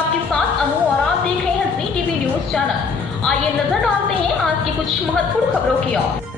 आपके साथ अनु और आप देख रहे हैं जी टीवी न्यूज चैनल। आइए नजर डालते हैं आज की कुछ महत्वपूर्ण खबरों की ओर।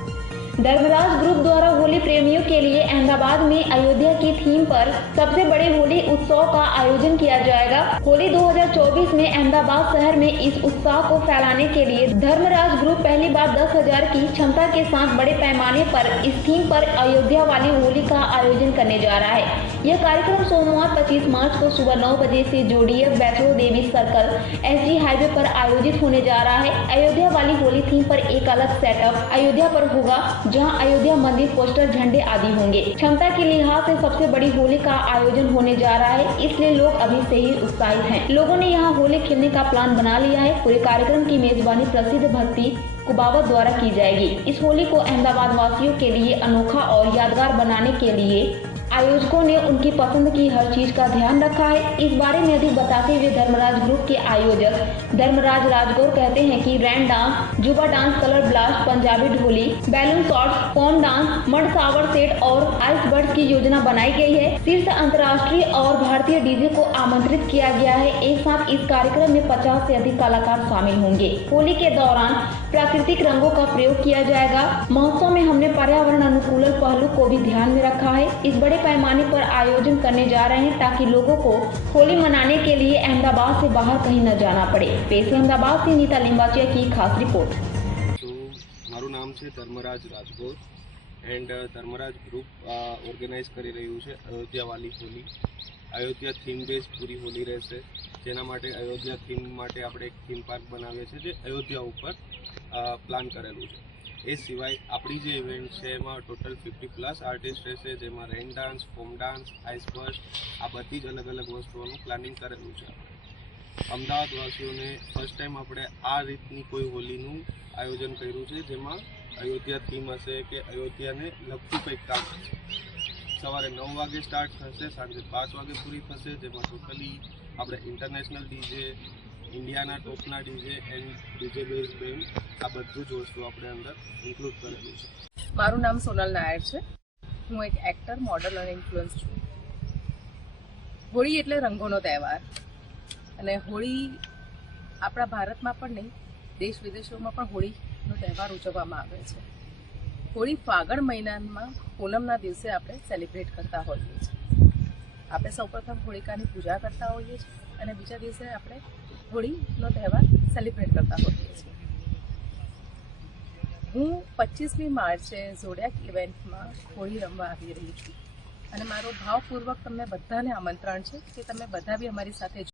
धर्मराज ग्रुप द्वारा होली प्रेमियों के लिए अहमदाबाद में अयोध्या की थीम पर सबसे बड़े होली उत्सव का आयोजन किया जाएगा। होली 2024 में अहमदाबाद शहर में इस उत्साह को फैलाने के लिए धर्मराज ग्रुप पहली बार 10,000 की क्षमता के साथ बड़े पैमाने पर इस थीम पर अयोध्या वाली होली का आयोजन करने जा रहा है। यह कार्यक्रम सोमवार 25 मार्च को सुबह 9 बजे से जोड़ीएफ Vaishno Devi circle SG highway पर आयोजित होने जा रहा है। अयोध्या वाली होली थीम पर एक अलग सेटअप अयोध्या पर होगा, जहां अयोध्या मंदिर, पोस्टर, झंडे आदि होंगे। क्षमता के लिहाज से सबसे बड़ी होली का आयोजन होने जा रहा है, इसलिए लोग अभी से ही उत्साहित हैं। लोगों ने यहां होली खेलने का प्लान बना लिया है। पूरे कार्यक्रम की मेजबानी प्रसिद्ध भक्ति कुबावत द्वारा की जाएगी। इस होली को अहमदाबाद वासियों के लिए अनोखा और यादगार बनाने के लिए आयोजकों ने उनकी पसंद की हर चीज का ध्यान रखा है। इस बारे में अधिक बताते हुए धर्मराज ग्रुप के आयोजक धर्मराज राजगौर कहते हैं कि rain dance, Zumba dance, colour blast, Punjabi dholi, balloon shots, foam dance, mud shower set और आइस बर्ड्स की योजना बनाई गई है। शीर्ष अंतर्राष्ट्रीय और भारतीय डीजे को आमंत्रित किया गया है। एक साथ इस कार्यक्रम में 50 से अधिक कलाकार शामिल होंगे। होली के दौरान प्राकृतिक रंगों का प्रयोग किया जाएगा। महोत्सव में हमने पर्यावरण अनुकूल पहलू को भी ध्यान में रखा है। इस बड़े पैमाने पर आयोजन करने जा रहे हैं ताकि लोगों को होली मनाने के लिए अहमदाबाद से बाहर कहीं न जाना पड़े। पेश अहमदाबाद से नीता लिंबाचिया की खास रिपोर्ट। મારું નામ છે Dharmraj Rajgor and Dharmraj group organise કરી રહ્યું છે અયોધ્યાવાલી હોલી। અયોધ્યા થીમ બેઝ પૂરી હોલી રહેશે, જેના માટે અયોધ્યા થીમ માટે આપણે એક થીમ પાર્ક બનાવીએ છીએ જે અયોધ્યા ઉપર પ્લાન કરેલું છે। એ સિવાય આપણી જે ઇવેન્ટ છે એમાં ટોટલ 50+ આર્ટિસ્ટ રહેશે, જેમાં rain dance, foam dance, ice burst, આ બધી જ અલગ અલગ વસ્તુઓનું પ્લાનિંગ કરેલું છે। અમદાવાદવાસીઓને ફર્સ્ટ ટાઈમ આપણે આ રીતની કોઈ હોલીનું આયોજન કર્યું છે, જેમાં અયોધ્યા થીમ હશે કે અયોધ્યાને લગતું કંઈક કામ હશે। સવારે 9 વાગે સ્ટાર્ટ થશે, સાંજે 5 વાગે પૂરી થશે, જેમાં ટોટલી આપણે ઇન્ટરનેશનલ ડીજે, ઇન્ડિયાના ટોપના DJ and DJ base band, આ બધું જ વસ્તુ આપણે અંદર ઇન્ક્લુડ કરેલું છે। મારું નામ સોનલ નાયર છે। હું એક એક્ટર, મોડલ અને ઇન્ફ્લુઅન્સ છું। હોળી એટલે રંગોનો તહેવાર અને હોળી આપણા ભારતમાં પણ નહીં, દેશ વિદેશોમાં પણ હોળીનો તહેવાર ઉજવવામાં આવે છે। હોળી ફાગણ મહિનામાં પૂનમના દિવસે આપણે સેલિબ્રેટ કરતા હોઈએ છીએ। આપણે સૌપ્રથમ હોળિકાની પૂજા કરતા હોઈએ છીએ અને બીજા દિવસે આપણે હોળીનો તહેવાર સેલિબ્રેટ કરતા હોઈએ છીએ। હું 25મી માર્ચે ઝોડિયાક ઇવેન્ટમાં હોળી રમવા આવી રહી છું અને મારો ભાવપૂર્વક તમને બધાને આમંત્રણ છે કે તમે બધા બી અમારી સાથે